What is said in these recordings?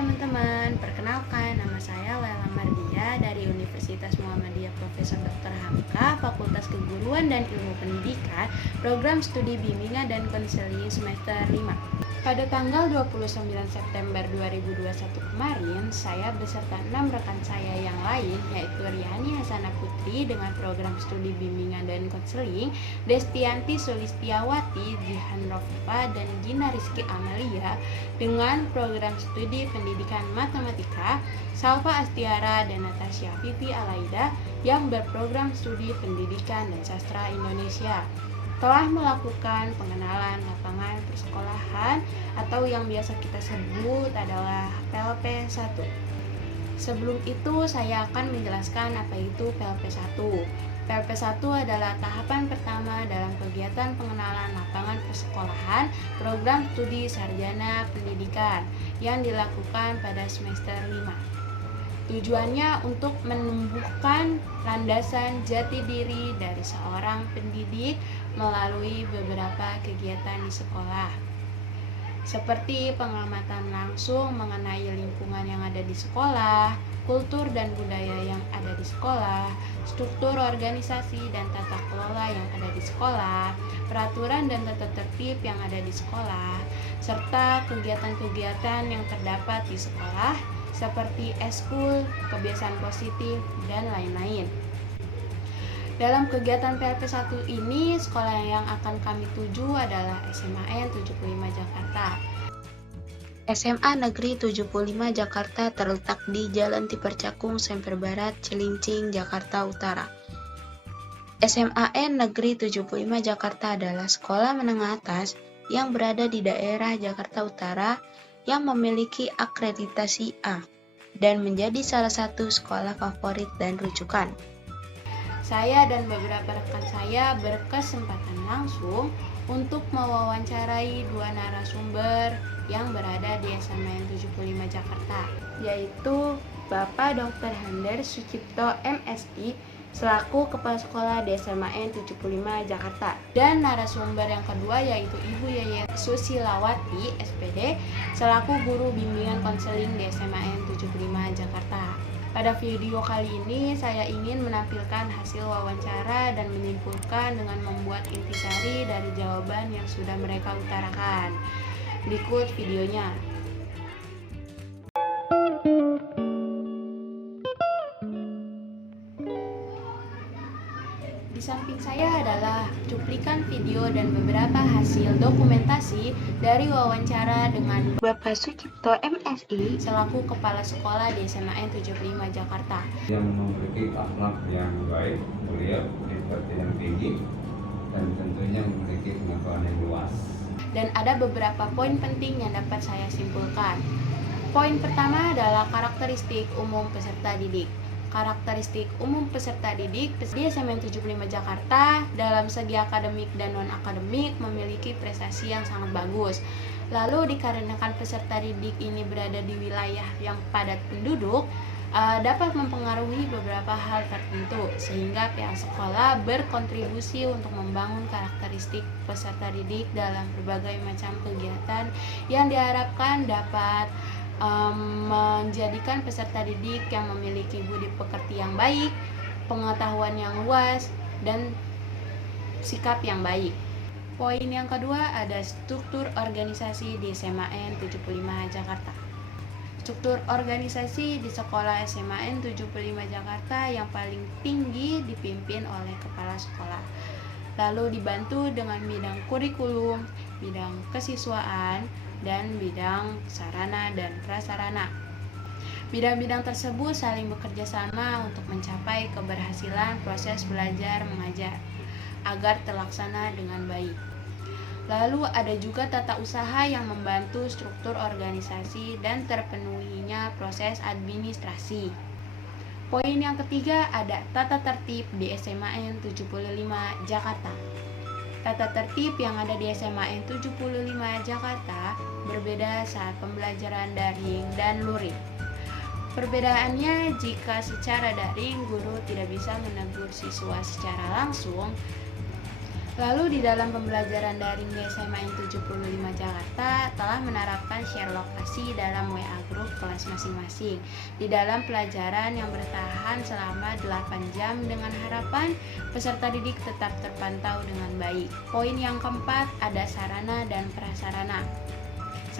teman-teman, perkenalkan nama saya Lela Mardia dari Universitas Muhammadiyah Profesor Dr. Hamka, Fakultas Keguruan dan Ilmu Pendidikan, Program Studi Bimbingan dan Konseling semester 5. Pada tanggal 29 September 2021 kemarin, saya beserta 6 rekan saya yang lain, yaitu Riani Hasana Putri dengan program studi bimbingan dan konseling, Destianti Sulistiawati, Jihan Rofifa, dan Gina Rizky Amalia dengan program studi pendidikan matematika, Salva Astiara dan Natasha Vivi Alaida yang berprogram studi pendidikan dan sastra Indonesia telah melakukan pengenalan lapangan persekolahan atau yang biasa kita sebut adalah PLP 1. Sebelum itu saya akan menjelaskan apa itu PLP 1. PLP 1 adalah tahapan pertama dalam kegiatan pengenalan lapangan persekolahan program studi sarjana pendidikan yang dilakukan pada semester 5. Tujuannya untuk menumbuhkan landasan jati diri dari seorang pendidik melalui beberapa kegiatan di sekolah, seperti pengamatan langsung mengenai lingkungan yang ada di sekolah, kultur dan budaya yang ada di sekolah, struktur organisasi dan tata kelola yang ada di sekolah, peraturan dan tata tertib yang ada di sekolah, serta kegiatan-kegiatan yang terdapat di sekolah seperti eskul, kebiasaan positif, dan lain-lain. Dalam kegiatan PLP 1 ini, sekolah yang akan kami tuju adalah SMA 75 Jakarta. SMA Negeri 75 Jakarta terletak di Jalan Tipercakung, Semper Barat, Cilincing, Jakarta Utara. SMA Negeri 75 Jakarta adalah sekolah menengah atas yang berada di daerah Jakarta Utara yang memiliki akreditasi A dan menjadi salah satu sekolah favorit dan rujukan. Saya dan beberapa rekan saya berkesempatan langsung untuk mewawancarai dua narasumber yang berada di SMA 75 Jakarta, yaitu Bapak Dr. Hander Sucipto MSI selaku Kepala Sekolah di SMA 75 Jakarta, dan narasumber yang kedua yaitu Ibu Yayat Susilawati SPD selaku Guru Bimbingan Konseling di SMA 75 Jakarta. Pada video kali ini saya ingin menampilkan hasil wawancara dan menyimpulkan dengan membuat intisari dari jawaban yang sudah mereka utarakan. Berikut videonya. Di samping saya adalah cuplikan video dan beberapa hasil dokumentasi dari wawancara dengan Bapak Sucipto MSI selaku Kepala Sekolah di SMA 75 Jakarta. Yang memiliki akhlak yang baik, mulia, empati yang tinggi, dan tentunya memiliki pengetahuan yang luas. Dan ada beberapa poin penting yang dapat saya simpulkan. Poin pertama adalah karakteristik umum peserta didik. Karakteristik umum peserta didik di SMA 75 Jakarta dalam segi akademik dan non-akademik memiliki prestasi yang sangat bagus. Lalu dikarenakan peserta didik ini berada di wilayah yang padat penduduk, dapat mempengaruhi beberapa hal tertentu sehingga pihak sekolah berkontribusi untuk membangun karakteristik peserta didik dalam berbagai macam kegiatan yang diharapkan dapat menjadikan peserta didik yang memiliki budi pekerti yang baik, pengetahuan yang luas, dan sikap yang baik. Poin yang kedua ada struktur organisasi di SMA 75 Jakarta. Struktur organisasi di sekolah SMA 75 Jakarta yang paling tinggi dipimpin oleh kepala sekolah, lalu dibantu dengan bidang kurikulum, bidang kesiswaan, dan bidang sarana dan prasarana. Bidang-bidang tersebut saling bekerja sama untuk mencapai keberhasilan proses belajar mengajar agar terlaksana dengan baik. Lalu ada juga tata usaha yang membantu struktur organisasi dan terpenuhinya proses administrasi. Poin yang ketiga ada tata tertib di SMA 75 Jakarta. Tata tertib yang ada di SMA 75 Jakarta berbeda saat pembelajaran daring dan luring. Perbedaannya, jika secara daring guru tidak bisa menegur siswa secara langsung, Lalu di dalam pembelajaran daring di SMA 75 Jakarta telah menerapkan share lokasi dalam WA Group kelas masing-masing di dalam pelajaran yang bertahan selama 8 jam dengan harapan peserta didik tetap terpantau dengan baik. Poin yang keempat, ada sarana dan prasarana.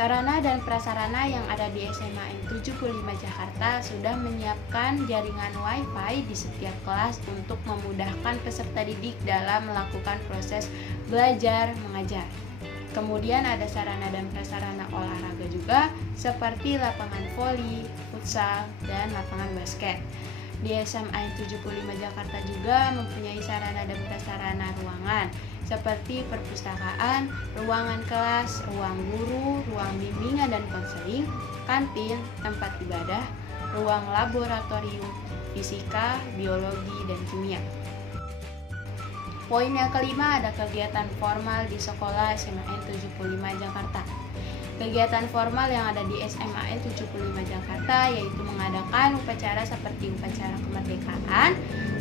Sarana dan prasarana yang ada di SMA N75 Jakarta sudah menyiapkan jaringan Wi-Fi di setiap kelas untuk memudahkan peserta didik dalam melakukan proses belajar mengajar. Kemudian ada sarana dan prasarana olahraga juga seperti lapangan voli, futsal, dan lapangan basket. Di SMA N75 Jakarta juga mempunyai sarana dan prasarana ruangan seperti perpustakaan, ruangan kelas, ruang guru, ruang bimbingan dan konseling, kantin, tempat ibadah, ruang laboratorium, fisika, biologi, dan kimia. Poin yang kelima, ada kegiatan formal di sekolah SMA N75 Jakarta. Kegiatan formal yang ada di SMA N75 Jakarta yaitu mengadakan upacara seperti upacara kemerdekaan,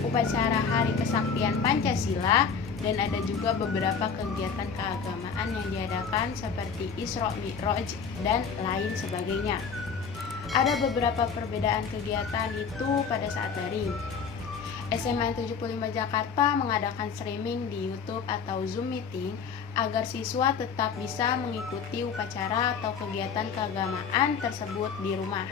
upacara Hari Kesaktian Pancasila, dan ada juga beberapa kegiatan keagamaan yang diadakan seperti Isra Mi'raj dan lain sebagainya. Ada beberapa perbedaan kegiatan itu pada saat daring. SMA 75 Jakarta mengadakan streaming di YouTube atau Zoom meeting agar siswa tetap bisa mengikuti upacara atau kegiatan keagamaan tersebut di rumah.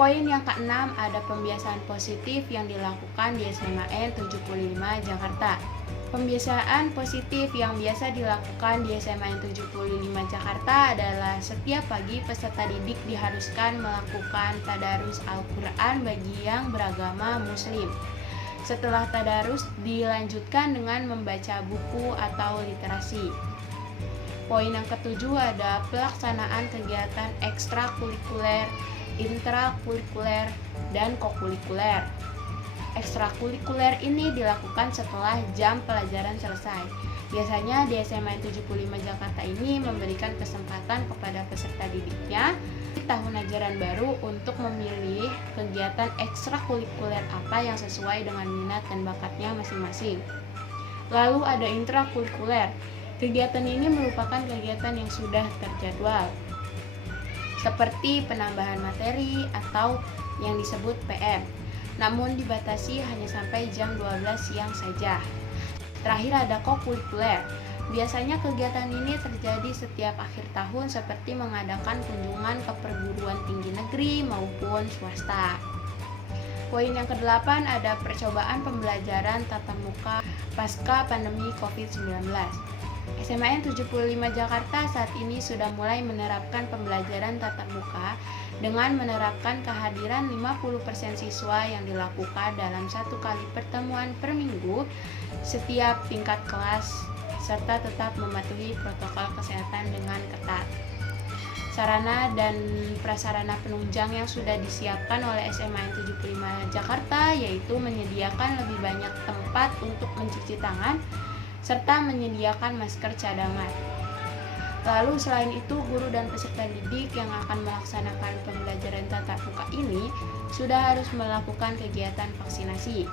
Poin yang keenam, ada pembiasaan positif yang dilakukan di SMA N75 Jakarta. Pembiasaan positif yang biasa dilakukan di SMA N75 Jakarta adalah setiap pagi peserta didik diharuskan melakukan tadarus Al-Quran bagi yang beragama Muslim. Setelah tadarus dilanjutkan dengan membaca buku atau literasi. Poin yang ketujuh, ada pelaksanaan kegiatan ekstrakurikuler, intrakurikuler, dan kokurikuler. Ekstrakurikuler ini dilakukan setelah jam pelajaran selesai. Biasanya di SMA 75 Jakarta ini memberikan kesempatan kepada peserta didiknya di tahun ajaran baru untuk memilih kegiatan ekstrakurikuler apa yang sesuai dengan minat dan bakatnya masing-masing. Lalu ada intrakurikuler. Kegiatan ini merupakan kegiatan yang sudah terjadwal, seperti penambahan materi atau yang disebut PM. Namun dibatasi hanya sampai jam 12 siang saja. Terakhir ada kokurikuler. Biasanya kegiatan ini terjadi setiap akhir tahun seperti mengadakan kunjungan ke perguruan tinggi negeri maupun swasta. Poin yang ke-8, ada percobaan pembelajaran tatap muka pasca pandemi COVID-19. SMA N75 Jakarta saat ini sudah mulai menerapkan pembelajaran tatap muka dengan menerapkan kehadiran 50% siswa yang dilakukan dalam satu kali pertemuan per minggu setiap tingkat kelas serta tetap mematuhi protokol kesehatan dengan ketat. Sarana dan prasarana penunjang yang sudah disiapkan oleh SMA N75 Jakarta yaitu menyediakan lebih banyak tempat untuk mencuci tangan serta menyediakan masker cadangan. Lalu selain itu, guru dan peserta didik yang akan melaksanakan pembelajaran tatap muka ini sudah harus melakukan kegiatan vaksinasi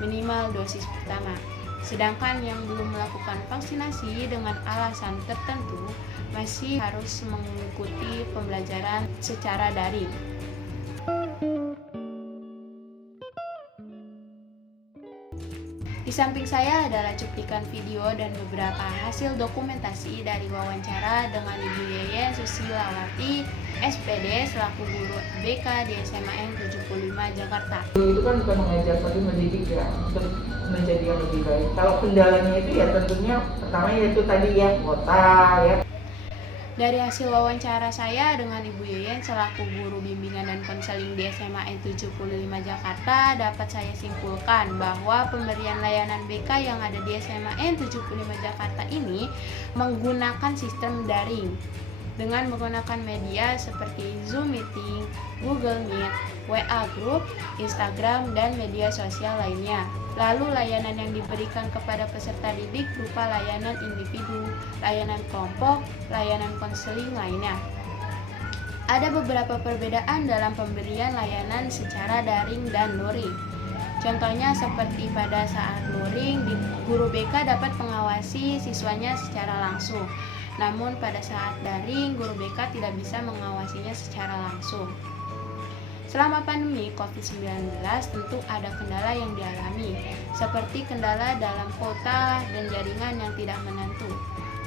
minimal dosis pertama. Sedangkan yang belum melakukan vaksinasi dengan alasan tertentu masih harus mengikuti pembelajaran secara daring. Di samping saya adalah cuplikan video dan beberapa hasil dokumentasi dari wawancara dengan Ibu Yeyen Susilawati, SPD selaku guru BK di SMA N75 Jakarta. Itu kan bukan mengajar tapi mendidik ya, untuk menjadi yang lebih baik. Kalau kendalanya itu ya tentunya pertama yaitu tadi ya kuota ya. Dari hasil wawancara saya dengan Ibu Yeyen selaku guru bimbingan dan konseling di SMA N75 Jakarta, dapat saya simpulkan bahwa pemberian layanan BK yang ada di SMA N75 Jakarta ini menggunakan sistem daring dengan menggunakan media seperti Zoom Meeting, Google Meet, WA Group, Instagram, dan media sosial lainnya. Lalu layanan yang diberikan kepada peserta didik berupa layanan individu, layanan kelompok, layanan konseling lainnya. Ada beberapa perbedaan dalam pemberian layanan secara daring dan luring. Contohnya seperti pada saat luring Guru BK dapat mengawasi siswanya secara langsung. Namun pada saat daring, guru BK tidak bisa mengawasinya secara langsung. Selama pandemi COVID-19 tentu ada kendala yang dialami, seperti kendala dalam kuota dan jaringan yang tidak menentu.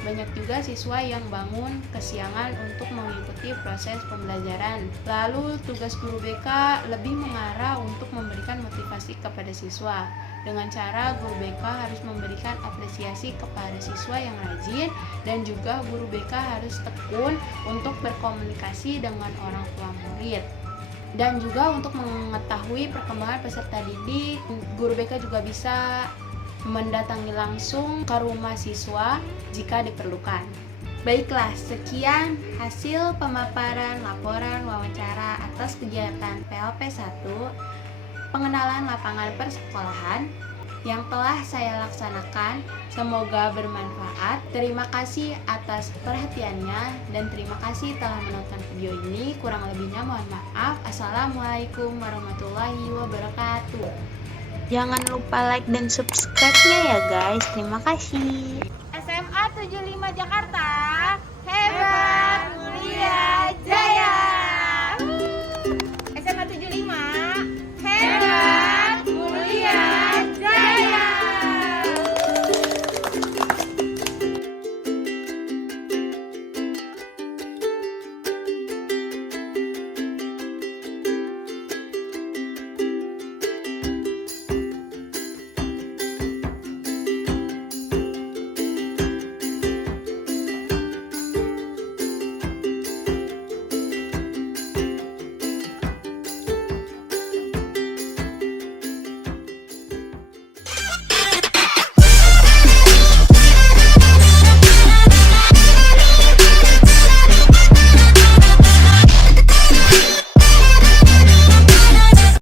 Banyak juga siswa yang bangun kesiangan untuk mengikuti proses pembelajaran. Lalu tugas guru BK lebih mengarah untuk memberikan motivasi kepada siswa. Dengan cara guru BK harus memberikan apresiasi kepada siswa yang rajin, dan juga guru BK harus tekun untuk berkomunikasi dengan orang tua murid. Dan juga untuk mengetahui perkembangan peserta didik, guru BK juga bisa mendatangi langsung ke rumah siswa jika diperlukan. Baiklah, sekian hasil pemaparan laporan wawancara atas kegiatan PLP 1 pengenalan lapangan persekolahan yang telah saya laksanakan. Semoga bermanfaat. Terima kasih atas perhatiannya dan terima kasih telah menonton video ini. Kurang lebihnya mohon maaf. Assalamualaikum warahmatullahi wabarakatuh. Jangan lupa like dan subscribe-nya ya guys. Terima kasih. SMA 75 Jakarta.